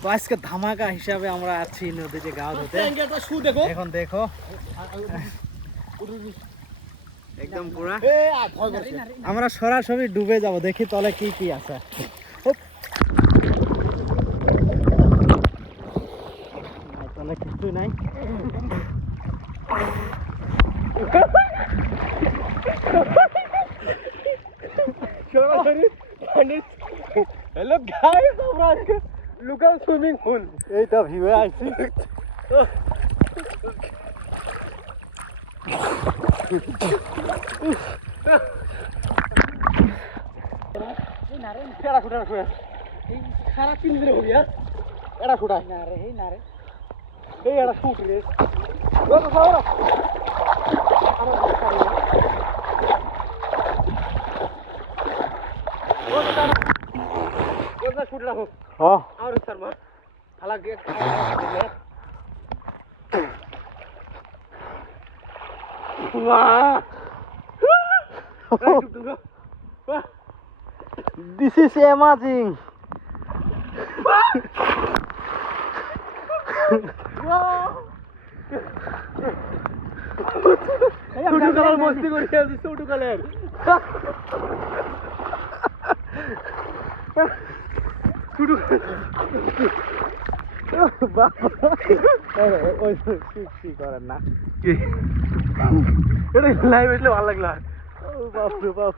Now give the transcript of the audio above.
তো আজকে ধামাকা হিসাবে আমরা আছি নদীতে গা ধুতে। এখন দেখো একদম পুরা আমরা সরাসরি ডুবে যাব, দেখি তলে কি কি আছে। তলে কিছুই নাই। হ্যালো গাইস, আমরা আজকে লোকাল সুইমিং পুল এইটা ভিউয়ে আইছি। এরা ছুটা ছুটা এই সারা 3 দিন হয়ে গিয়া এরা ছুটা না রে এই না রে এই এরা শুট রে ও তো সারা আমার সারি ও তো সারা ও তো শুট রাখো হ্যাঁ আর শর্মা হালা গে वाह This is amazing. Chhotu colour मस्ती कर रही है छोटू कलर छोटू ওই কি করেন না কি এটা লাইভ আসলে ভালো লাগলো বাপ রে বাপ